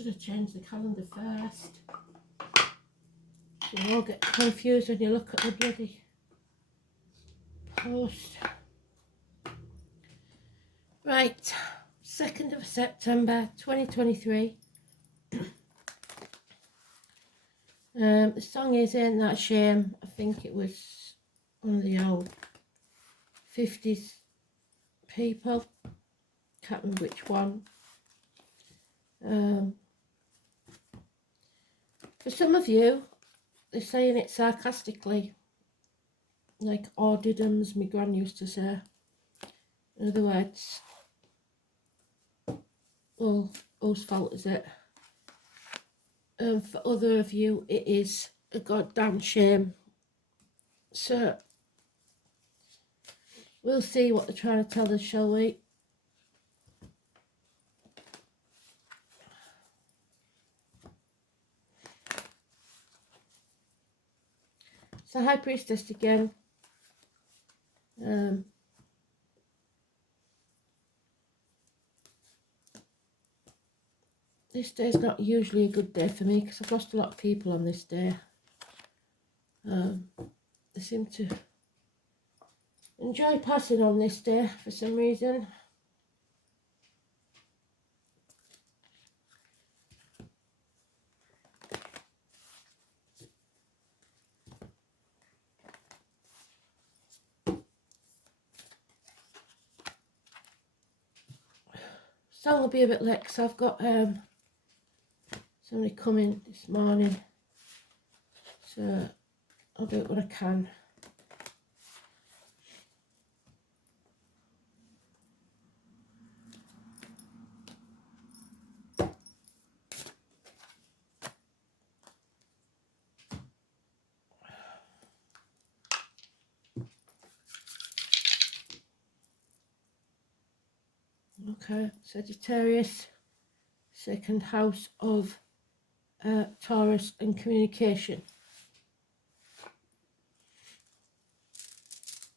should have changed the calendar first. So you all get confused when you look at the bloody post. Right, 2nd of September 2023. The song is Ain't That a Shame. I think it was one of the old 50s people. Can't remember which one. For some of you, they're saying it sarcastically, like ordidums, my gran used to say. In other words, well, whose fault is it? For other of you, it is a goddamn shame. So, we'll see what they're trying to tell us, shall we? So, High Priestess again. This day's not usually a good day for me because I've lost a lot of people on this day. They seem to enjoy passing on this day for some reason. Song will be a bit late because I've got somebody coming this morning, so I'll do it when I can. Okay, Sagittarius, 2nd house of Taurus and communication.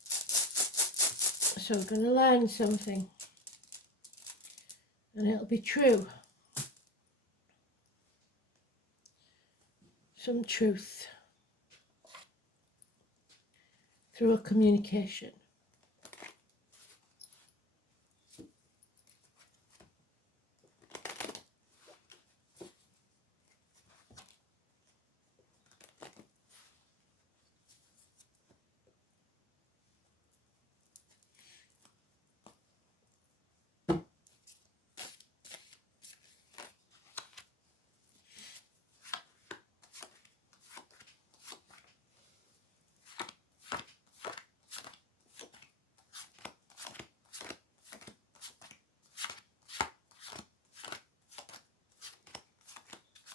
So we're going to learn something, and it'll be true. Some truth through a communication.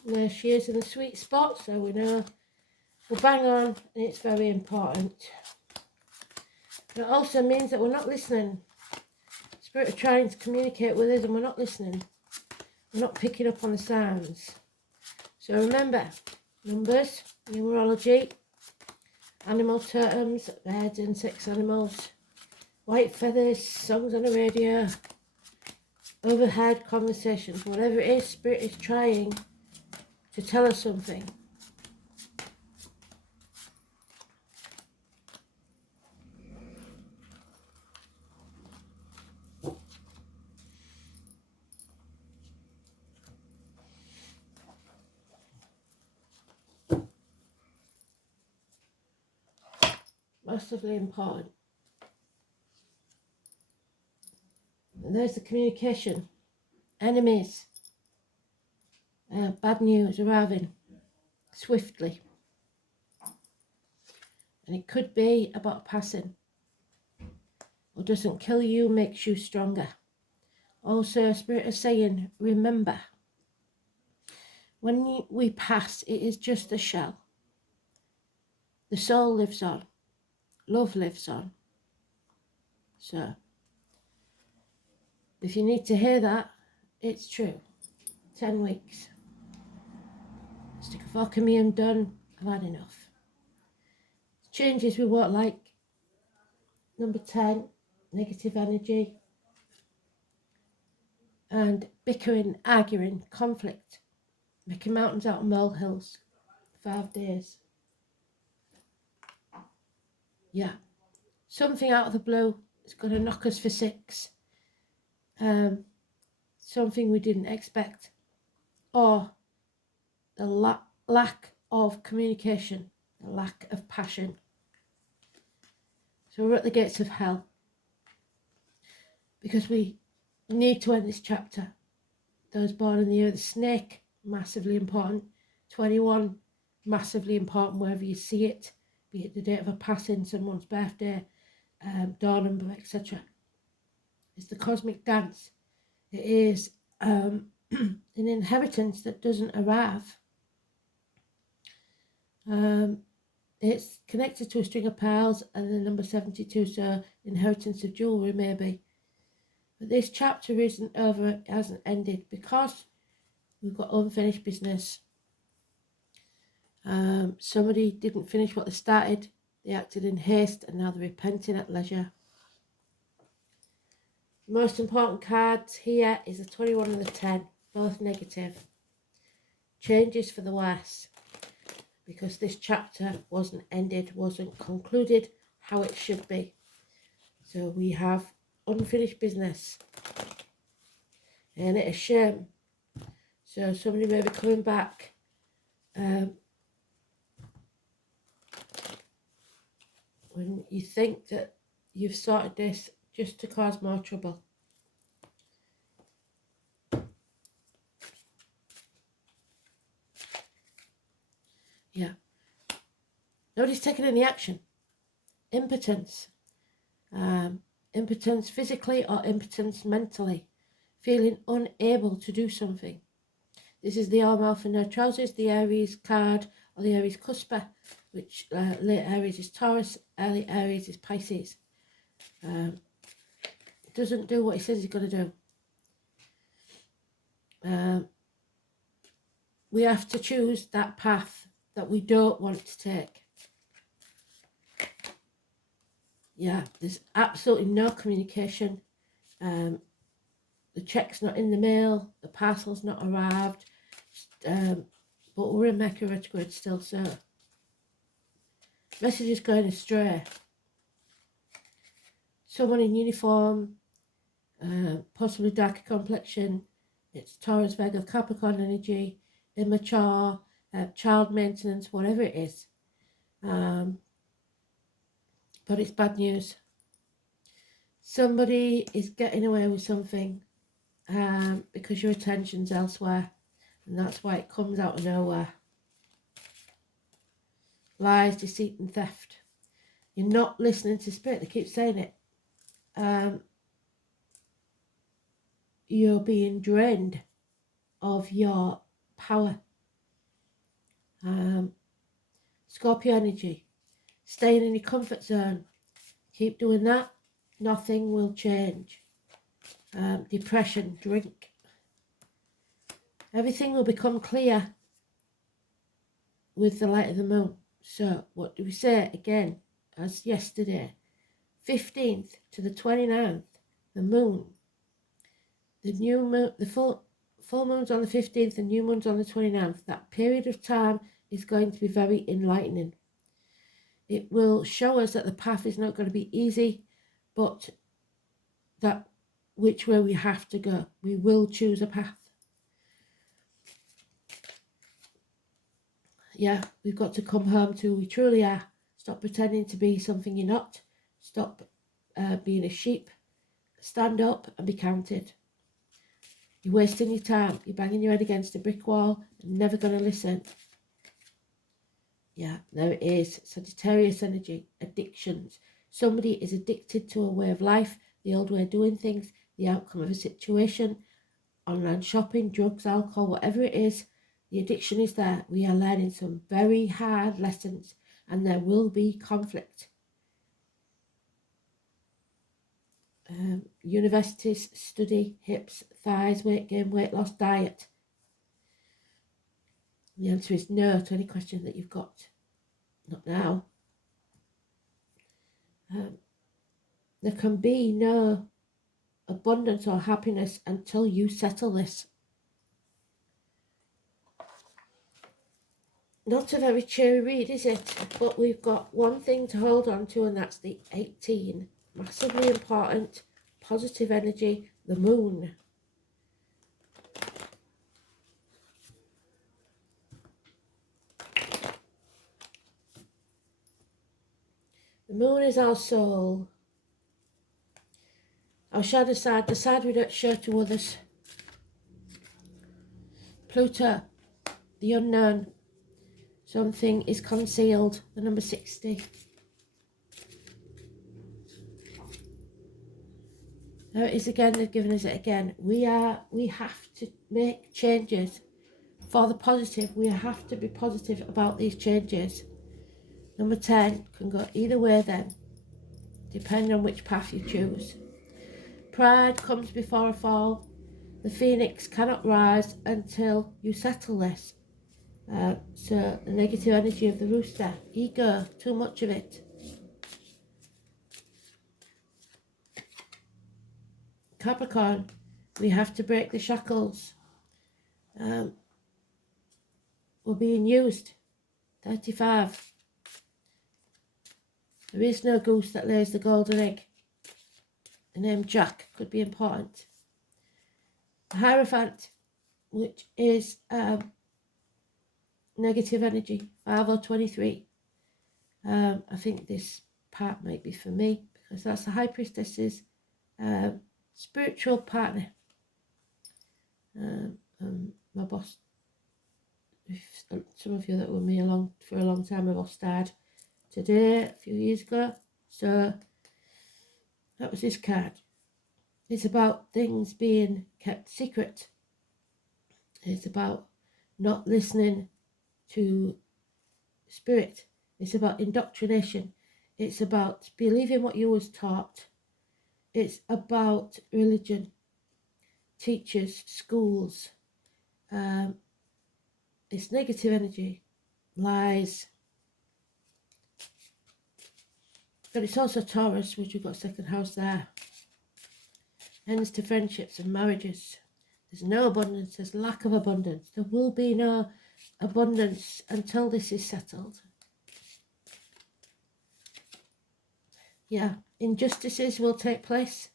There she is in the sweet spot, so we know we're bang on, and it's very important. But it also means that we're not listening. Spirit are trying to communicate with us and we're not listening. We're not picking up on the sounds. So remember, numbers, numerology, animal totems, birds, insects, animals, white feathers, songs on the radio, overheard conversations, whatever it is, Spirit is trying to tell us something. Massively important. And there's the communication. Enemies. Bad news arriving swiftly. And it could be about passing. What doesn't kill you makes you stronger. Also, Spirit is saying, remember, when we pass, it is just a shell. The soul lives on. Love lives on. So, if you need to hear that, it's true. 10 weeks. Stick a fork in me and done. I've had enough. Changes we won't like. Number 10, negative energy. And bickering, arguing, conflict. Making mountains out of molehills. 5 days. Yeah. Something out of the blue is going to knock us for 6. Something we didn't expect. Or the lack of communication. The lack of passion. So we're at the gates of hell. Because we need to end this chapter. Those born in the year of the snake, massively important. 21, massively important wherever you see it, be it the date of a passing, someone's birthday, door number, etc. It's the cosmic dance. It is an inheritance that doesn't arrive. It's connected to a string of pearls and the number 72, so inheritance of jewellery maybe. But this chapter isn't over, it hasn't ended, because we've got unfinished business. Somebody didn't finish what they started, they acted in haste, and now they're repenting at leisure. The most important cards here is the 21 and the 10, both negative. Changes for the worse, because this chapter wasn't ended, wasn't concluded how it should be. So we have unfinished business, and it's a shame. So somebody may be coming back when you think that you've sorted this just to cause more trouble. Yeah. Nobody's taking any action. Impotence. Impotence physically or impotence mentally. Feeling unable to do something. This is the arm alpha no trousers, the Aries card, or the Aries cusper, which late Aries is Taurus, early Aries is Pisces. Doesn't do what he says he's going to do. We have to choose that path that we don't want to take. Yeah, there's absolutely no communication. The check's not in the mail, the parcel's not arrived, but we're in Mercury retrograde still, so message is going astray. Someone in uniform, possibly darker complexion, it's Taurus, Virgo, Capricorn energy, immature, child maintenance, whatever it is. But it's bad news. Somebody is getting away with something because your attention's elsewhere, and that's why it comes out of nowhere. Lies, deceit and theft. You're not listening to spirit, they keep saying it. You're being drained of your power. Scorpio energy. Staying in your comfort zone. Keep doing that. Nothing will change. Depression, drink. Everything will become clear with the light of the moon. So what do we say again as yesterday? 15th to the 29th, the moon. The new moon, the full moon's on the 15th, the new moon's on the 29th. That period of time is going to be very enlightening. It will show us that the path is not going to be easy, but that which way we have to go. We will choose a path. Yeah, we've got to come home to who we truly are. Stop pretending to be something you're not. Stop being a sheep. Stand up and be counted. You're wasting your time. You're banging your head against a brick wall and never going to listen. Yeah, there it is. Sagittarius energy. Addictions. Somebody is addicted to a way of life, the old way of doing things, the outcome of a situation, online shopping, drugs, alcohol, whatever it is. The addiction is there. We are learning some very hard lessons, and there will be conflict. Universities, study, hips, thighs, weight gain, weight loss, diet. The answer is no to any question that you've got. Not now. There can be no abundance or happiness until you settle this. not a very cheery read, is it? But we've got one thing to hold on to, and that's the 18. Massively important, positive energy, the moon. The moon is our soul, our shadow side, the side we don't show to others. Pluto, the unknown. Something is concealed, the number 60. There it is again, they've given us it again. We have to make changes for the positive. We have to be positive about these changes. Number 10 can go either way then, depending on which path you choose. Pride comes before a fall. The phoenix cannot rise until you settle this. So the negative energy of the rooster, ego, too much of it. Capricorn, we have to break the shackles. We're being used. 35. There is no goose that lays the golden egg. The name Jack could be important. The Hierophant, which is negative energy, 5 or 23. I think this part might be for me, because that's the High Priestess's spiritual partner. My boss, some of you that were with me for a long time, my boss died today, a few years ago. So that was this card. It's about things being kept secret. It's about not listening to spirit. It's about indoctrination. It's about believing what you was taught. It's about religion, teachers, schools. It's negative energy, lies. But it's also Taurus, which we've got second house there. Ends to friendships and marriages. There's no abundance, there's lack of abundance. There will be no abundance until this is settled. Yeah, injustices will take place.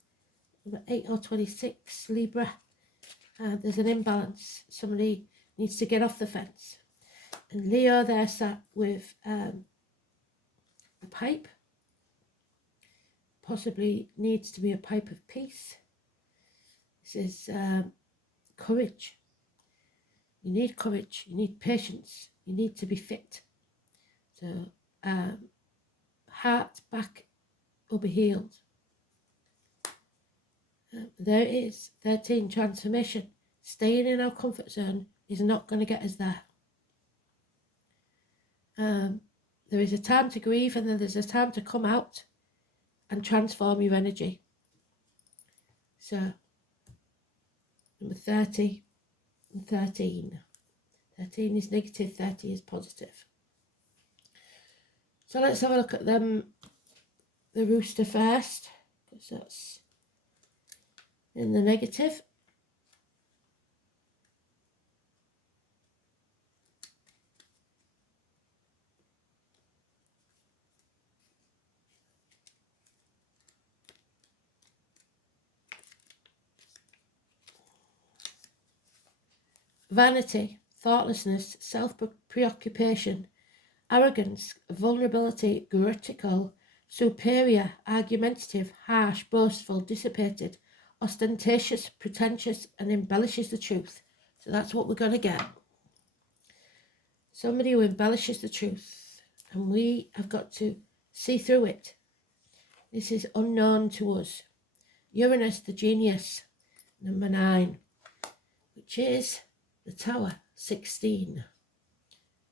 Number 8 or 26, Libra. There's an imbalance. Somebody needs to get off the fence. And Leo there sat with a pipe. Possibly needs to be a pipe of peace. This is courage. You need courage. You need patience. You need to be fit. So heart, back, will be healed. There it is, 13, transformation. Staying in our comfort zone is not going to get us there. There is a time to grieve, and then there's a time to come out and transform your energy. So, number 30 and 13. 13 is negative, 30 is positive. So let's have a look at them, the rooster first, because that's in the negative. Vanity, thoughtlessness, self-preoccupation, arrogance, vulnerability, grutical, superior, argumentative, harsh, boastful, dissipated, ostentatious, pretentious, and embellishes the truth. So that's what we're going to get. Somebody who embellishes the truth, and we have got to see through it. This is unknown to us. Uranus, the genius, number 9, which is the Tower, 16.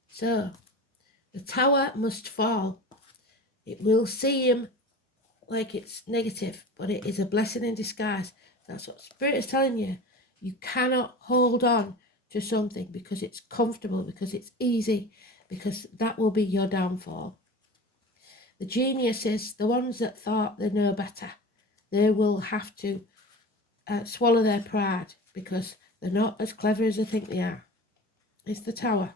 So, the Tower must fall. It will seem like it's negative, but it is a blessing in disguise. That's what Spirit is telling you. You cannot hold on to something because it's comfortable, because it's easy, because that will be your downfall. The geniuses, the ones that thought they know better, they will have to swallow their pride because they're not as clever as they think they are. It's the Tower.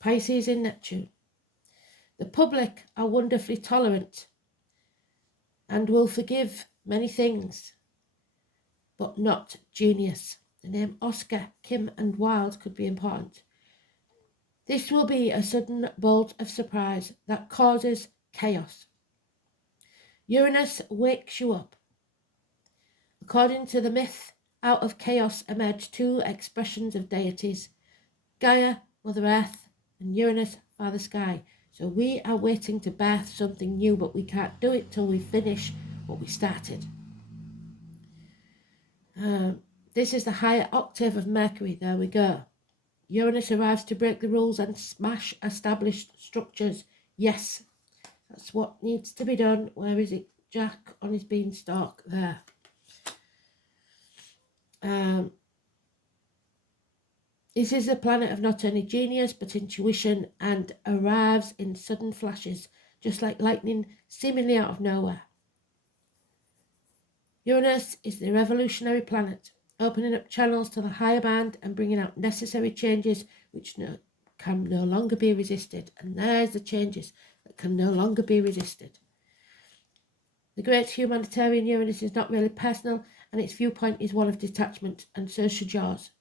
Pisces in Neptune. The public are wonderfully tolerant and will forgive many things, but not genius. The name Oscar, Kim and Wilde could be important. This will be a sudden bolt of surprise that causes chaos. Uranus wakes you up. According to the myth, out of chaos emerged two expressions of deities, Gaia, Mother Earth, and Uranus, Father Sky. So we are waiting to birth something new, but we can't do it till we finish what we started. This is the higher octave of Mercury. There we go. Uranus arrives to break the rules and smash established structures. Yes, that's what needs to be done. Where is it? Jack on his beanstalk there. This is a planet of not only genius but intuition, and arrives in sudden flashes, just like lightning seemingly out of nowhere. Uranus is the revolutionary planet, opening up channels to the higher band and bringing out necessary changes which can no longer be resisted. And there's the changes that can no longer be resisted. The great humanitarian Uranus is not really personal, and its viewpoint is one of detachment, and so should yours.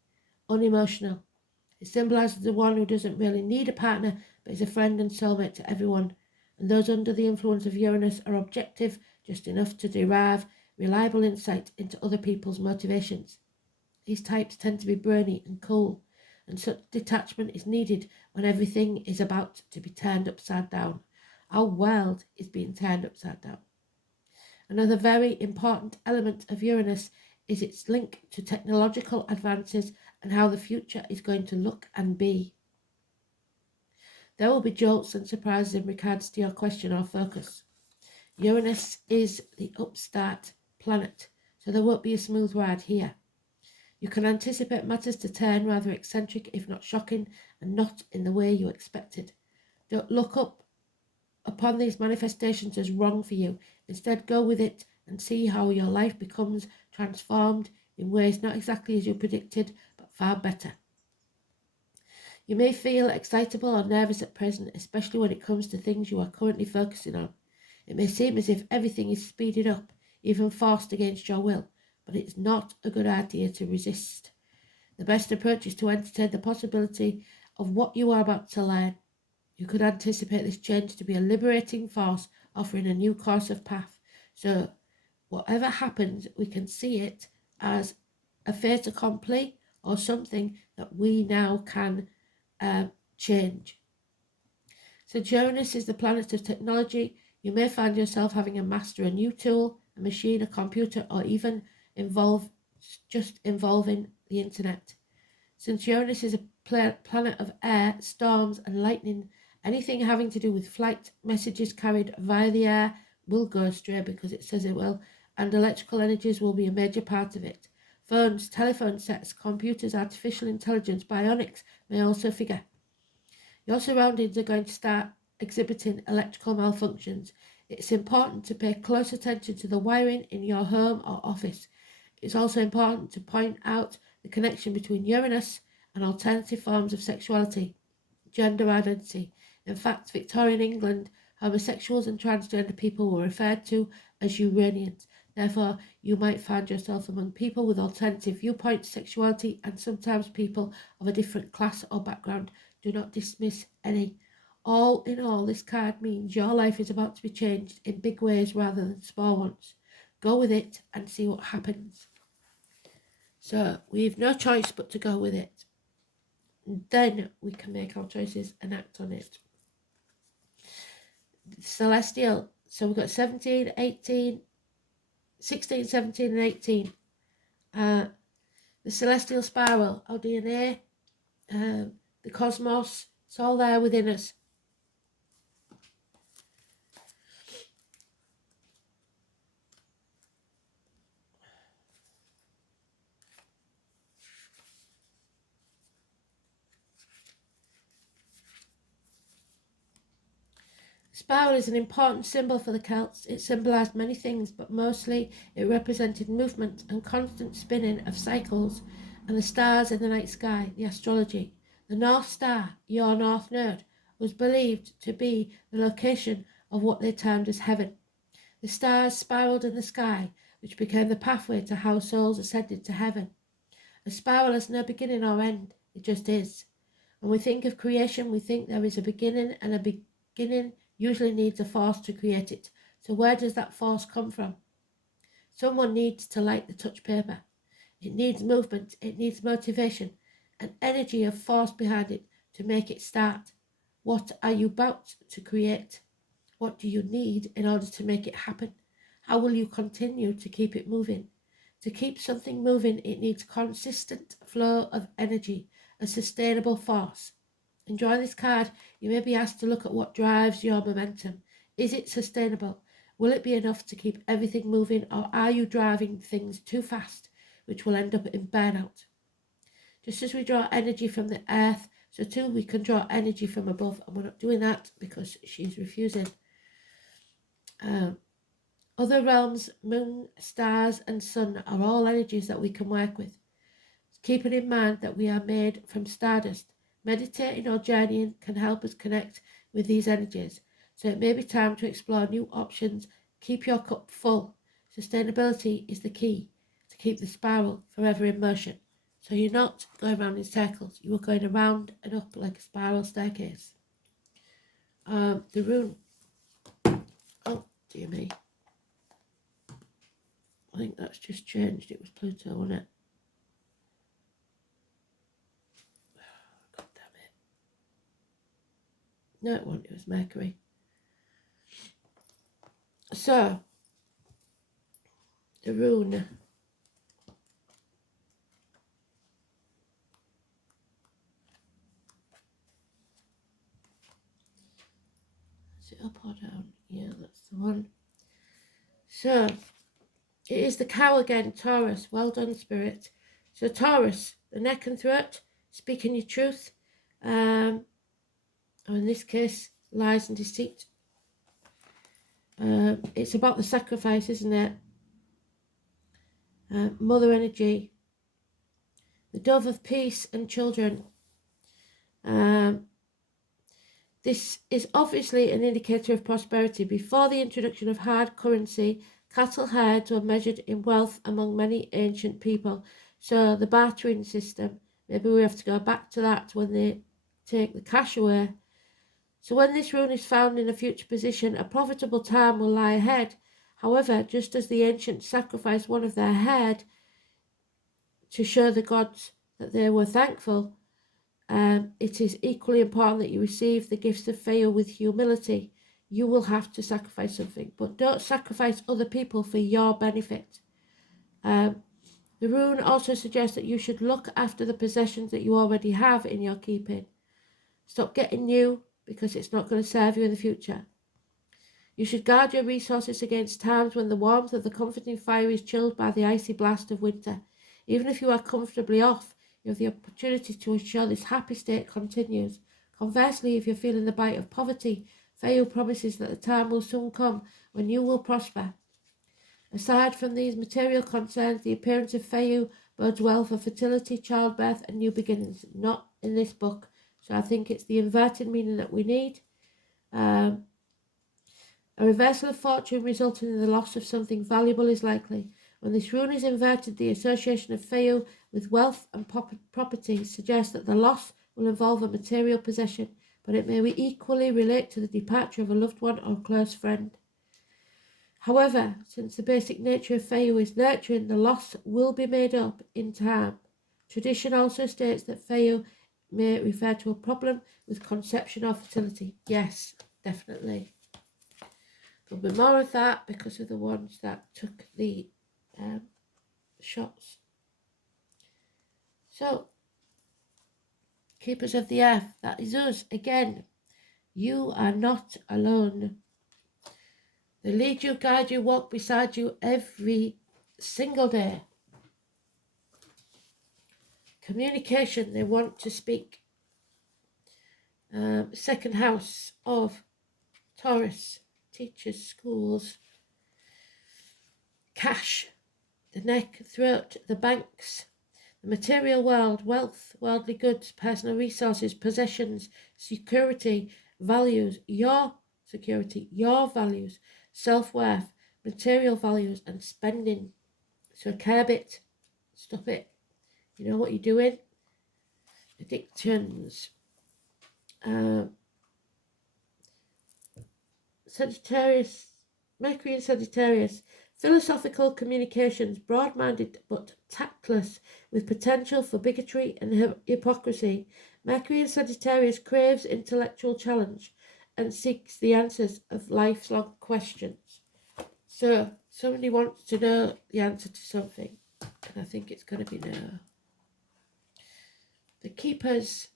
Unemotional. It symbolises the one who doesn't really need a partner, but is a friend and soulmate to everyone. And those under the influence of Uranus are objective, just enough to derive reliable insight into other people's motivations. These types tend to be brainy and cool, and such detachment is needed when everything is about to be turned upside down. Our world is being turned upside down. Another very important element of Uranus is its link to technological advances and how the future is going to look and be. There will be jolts and surprises in regards to your question or focus. Uranus is the upstart planet, so there won't be a smooth ride here. You can anticipate matters to turn rather eccentric, if not shocking, and not in the way you expected. Don't look upon these manifestations as wrong for you. Instead, go with it and see how your life becomes transformed in ways not exactly as you predicted, but far better. You may feel excitable or nervous at present, especially when it comes to things you are currently focusing on. It may seem as if everything is speeded up, even forced against your will, but it's not a good idea to resist. The best approach is to entertain the possibility of what you are about to learn. You could anticipate this change to be a liberating force, offering a new course of path. So whatever happens, we can see it as a fait accompli, or something that we now can change. Since Uranus is the planet of technology, you may find yourself having to master a new tool, a machine, a computer, or even involving the internet. Since Uranus is a planet of air, storms and lightning, anything having to do with flight, messages carried via the air will go astray because it says it will, and electrical energies will be a major part of it. Phones, telephone sets, computers, artificial intelligence, bionics may also figure. Your surroundings are going to start exhibiting electrical malfunctions. It's important to pay close attention to the wiring in your home or office. It's also important to point out the connection between Uranus and alternative forms of sexuality, gender identity. In fact, Victorian England, homosexuals and transgender people were referred to as Uranians. Therefore, you might find yourself among people with alternative viewpoints, sexuality, and sometimes people of a different class or background. Do not dismiss any. All in all, this card means your life is about to be changed in big ways rather than small ones. Go with it and see what happens. So we've no choice but to go with it. And then we can make our choices and act on it. Celestial. So we've got 17, 18, 16, 17 and 18. The celestial spiral, our DNA, the cosmos, it's all there within us. Spiral is an important symbol for the Celts. It symbolised many things, but mostly it represented movement and constant spinning of cycles and the stars in the night sky, the astrology. The North Star, your North Node, was believed to be the location of what they termed as heaven. The stars spiraled in the sky, which became the pathway to how souls ascended to heaven. A spiral has no beginning or end, it just is. When we think of creation, we think there is a beginning, and a beginning usually needs a force to create it. So where does that force come from? Someone needs to light the touch paper. It needs movement, it needs motivation, and energy of force behind it to make it start. What are you about to create? What do you need in order to make it happen? How will you continue to keep it moving? To keep something moving, it needs consistent flow of energy, a sustainable force. In drawing this card, you may be asked to look at what drives your momentum. Is it sustainable? Will it be enough to keep everything moving, or are you driving things too fast, which will end up in burnout? Just as we draw energy from the earth, so too we can draw energy from above, and we're not doing that because she's refusing. Other realms, moon, stars, and sun are all energies that we can work with. Keeping in mind that we are made from stardust, meditating or journeying can help us connect with these energies. So it may be time to explore new options. Keep your cup full. Sustainability is the key to keep the spiral forever in motion. So you're not going around in circles. You are going around and up like a spiral staircase. The rune. Oh, dear me. I think that's just changed. It was Pluto, wasn't it? God damn it. No, it wasn't. It was Mercury. So, the rune. Is it up or down? Yeah, that's the one. So, it is the cow again, Taurus. Well done, Spirit. So, Taurus, the neck and throat, speaking your truth. Or in this case, lies and deceit. It's about the sacrifice, isn't it? Mother energy. The dove of peace and children. This is obviously an indicator of prosperity. Before the introduction of hard currency, cattle herds were measured in wealth among many ancient people. So the bartering system, maybe we have to go back to that when they take the cash away. So when this rune is found in a future position, a profitable time will lie ahead. However, just as the ancients sacrificed one of their herd to show the gods that they were thankful, it is equally important that you receive the gifts of Feo with humility. You will have to sacrifice something, but don't sacrifice other people for your benefit. The rune also suggests that you should look after the possessions that you already have in your keeping. Stop getting new because it's not going to serve you in the future. You should guard your resources against times when the warmth of the comforting fire is chilled by the icy blast of winter. Even if you are comfortably off, you have the opportunity to ensure this happy state continues. Conversely, if you're feeling the bite of poverty, Feo promises that the time will soon come when you will prosper. Aside from these material concerns, the appearance of Feo bodes well for fertility, childbirth, and new beginnings. Not in this book, so I think it's the inverted meaning that we need. A reversal of fortune resulting in the loss of something valuable is likely. When this rune is inverted, the association of Feo with wealth and property suggests that the loss will involve a material possession, but it may equally relate to the departure of a loved one or close friend. However, since the basic nature of Feo is nurturing, the loss will be made up in time. Tradition also states that Feo may refer to a problem with conception or fertility. Yes, definitely. There'll be more of that because of the ones that took the shots. So, keepers of the earth, that is us again. You are not alone. They lead you, guide you, walk beside you every single day. Communication, they want to speak. Second house of Taurus, teachers, schools, cash, the neck, throat, the banks. The material world, wealth, worldly goods, personal resources, possessions, security, values, your security, your values, self-worth, material values, and spending. So curb it. Stop it. You know what you're doing? Addictions. Sagittarius, Mercury and Sagittarius. Philosophical communications, broad-minded but tactless, with potential for bigotry and hypocrisy. Mercury in Sagittarius craves intellectual challenge and seeks the answers of lifelong questions. So somebody wants to know the answer to something, and I think it's going to be no. The keepers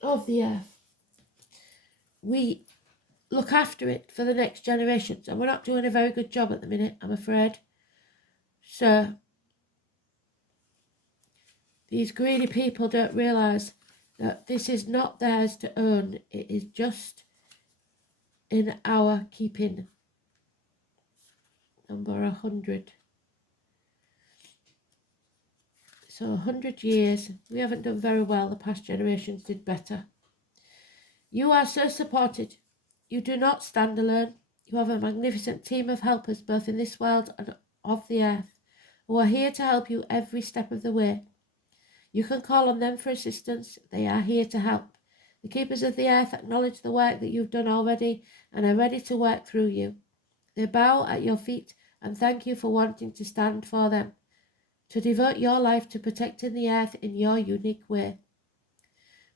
of the earth. We look after it for the next generations, and we're not doing a very good job at the minute, I'm afraid. So these greedy people don't realise that this is not theirs to own, it is just in our keeping. Number 100. So 100 years, we haven't done very well, the past generations did better. You are so supported. You do not stand alone. You have a magnificent team of helpers both in this world and of the earth, who are here to help you every step of the way. You can call on them for assistance. They are here to help. The keepers of the earth acknowledge the work that you've done already and are ready to work through you. They bow at your feet and thank you for wanting to stand for them, to devote your life to protecting the earth in your unique way.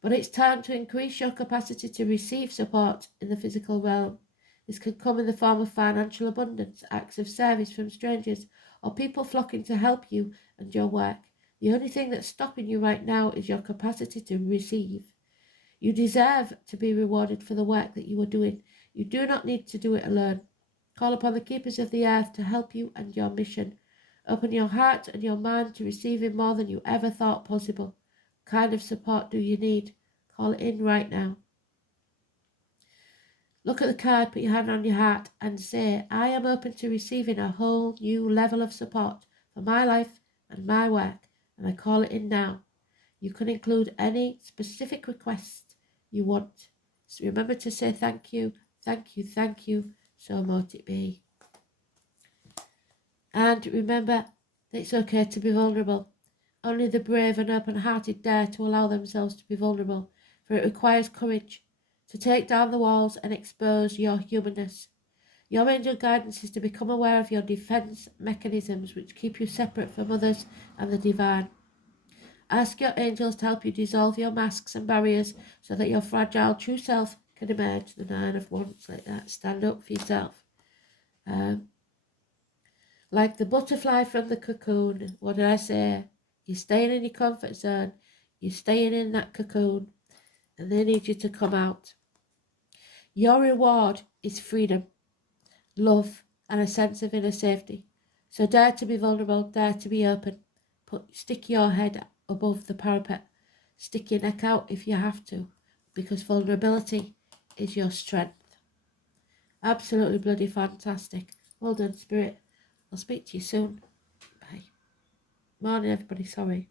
But it's time to increase your capacity to receive support in the physical realm. This can come in the form of financial abundance, acts of service from strangers, or people flocking to help you and your work. The only thing that's stopping you right now is your capacity to receive. You deserve to be rewarded for the work that you are doing. You do not need to do it alone. Call upon the keepers of the earth to help you and your mission. Open your heart and your mind to receiving more than you ever thought possible. What kind of support do you need? Call it in right now. Look at the card, put your hand on your heart and say, I am open to receiving a whole new level of support for my life and my work, and I call it in now. You can include any specific request you want. So remember to say thank you, thank you, thank you, so mote it be. And remember that it's okay to be vulnerable. Only the brave and open-hearted dare to allow themselves to be vulnerable, for it requires courage to take down the walls and expose your humanness. Your angel guidance is to become aware of your defense mechanisms which keep you separate from others and the divine. Ask your angels to help you dissolve your masks and barriers so that your fragile true self can emerge. The 9 of Wands, like that. Stand up for yourself. Like the butterfly from the cocoon. What did I say? You're staying in your comfort zone. You're staying in that cocoon. And they need you to come out. Your reward is freedom, love, and a sense of inner safety. So dare to be vulnerable, dare to be open. Stick your head above the parapet. Stick your neck out if you have to, because vulnerability is your strength. Absolutely bloody fantastic. Well done, Spirit. I'll speak to you soon. Bye. Morning, everybody. Sorry.